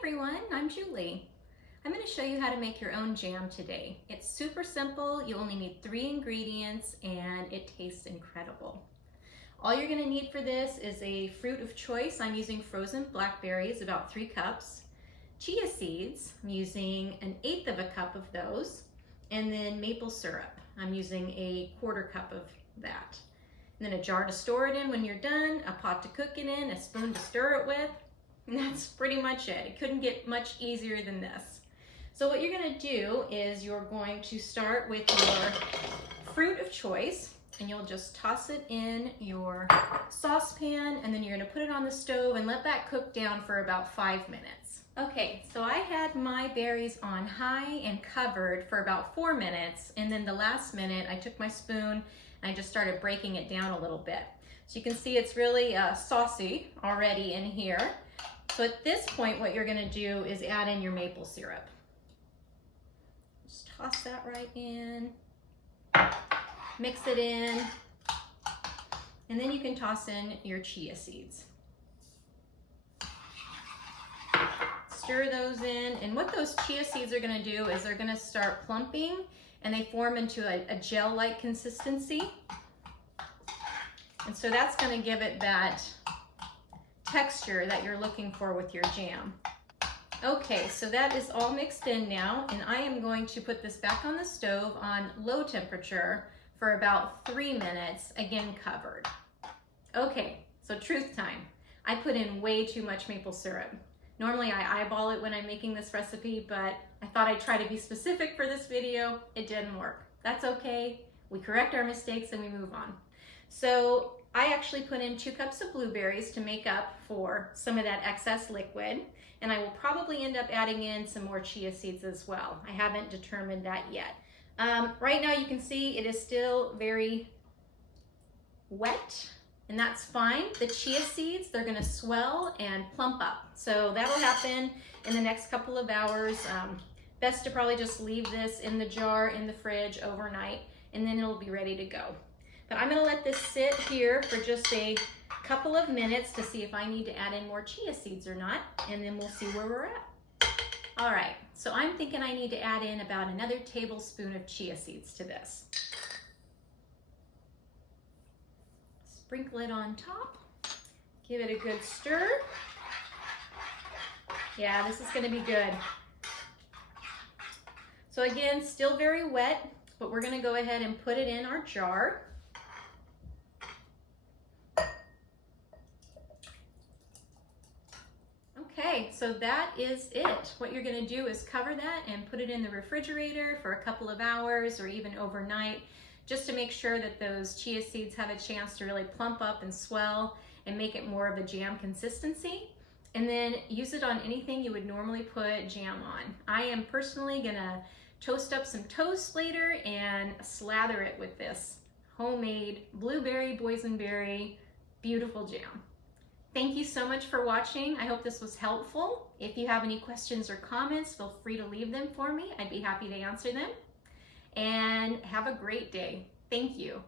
everyone, I'm Julie. I'm going to show you how to make your own jam today. It's super simple. You only need 3 ingredients and it tastes incredible. All you're going to need for this is a fruit of choice. I'm using frozen blackberries, about 3 cups. Chia seeds, I'm using 1/8 of a cup of those. And then maple syrup, I'm using a 1/4 cup of that. And then a jar to store it in when you're done, a pot to cook it in, a spoon to stir it with. And that's pretty much it. It couldn't get much easier than this. So what you're going to do is you're going to start with your fruit of choice, and you'll just toss it in your saucepan, and then you're going to put it on the stove and let that cook down for about 5 minutes. Okay, so I had my berries on high and covered for about 4 minutes, and then the last minute I took my spoon and I just started breaking it down a little bit. So you can see it's really saucy already in here. So at this point, what you're gonna do is add in your maple syrup. Just toss that right in, mix it in, and then you can toss in your chia seeds. Stir those in, and what those chia seeds are gonna do is they're gonna start plumping and they form into a gel-like consistency. And so that's gonna give it that texture that you're looking for with your jam. Okay, so that is all mixed in now, and I am going to put this back on the stove on low temperature for about 3 minutes, again covered. Okay, so truth time. I put in way too much maple syrup. Normally I eyeball it when I'm making this recipe, but I thought I'd try to be specific for this video. It didn't work. That's okay. We correct our mistakes and we move on. So I actually put in 2 cups of blueberries to make up for some of that excess liquid, and I will probably end up adding in some more chia seeds as well. I haven't determined that yet. Right now you can see it is still very wet, and that's fine. The chia seeds, they're gonna swell and plump up. So that'll happen in the next couple of hours. Best to probably just leave this in the jar in the fridge overnight, and then it'll be ready to go. But I'm gonna let this sit here for just a couple of minutes to see if I need to add in more chia seeds or not, and then we'll see where we're at. All right, so I'm thinking I need to add in about another tablespoon of chia seeds to this. Sprinkle it on top, give it a good stir. Yeah, this is gonna be good. So again, still very wet, but we're gonna go ahead and put it in our jar. Okay, so that is it. What you're gonna do is cover that and put it in the refrigerator for a couple of hours or even overnight, just to make sure that those chia seeds have a chance to really plump up and swell and make it more of a jam consistency. And then use it on anything you would normally put jam on. I am personally gonna toast up some toast later and slather it with this homemade blueberry boysenberry beautiful jam. Thank you so much for watching. I hope this was helpful. If you have any questions or comments, feel free to leave them for me. I'd be happy to answer them. And have a great day. Thank you.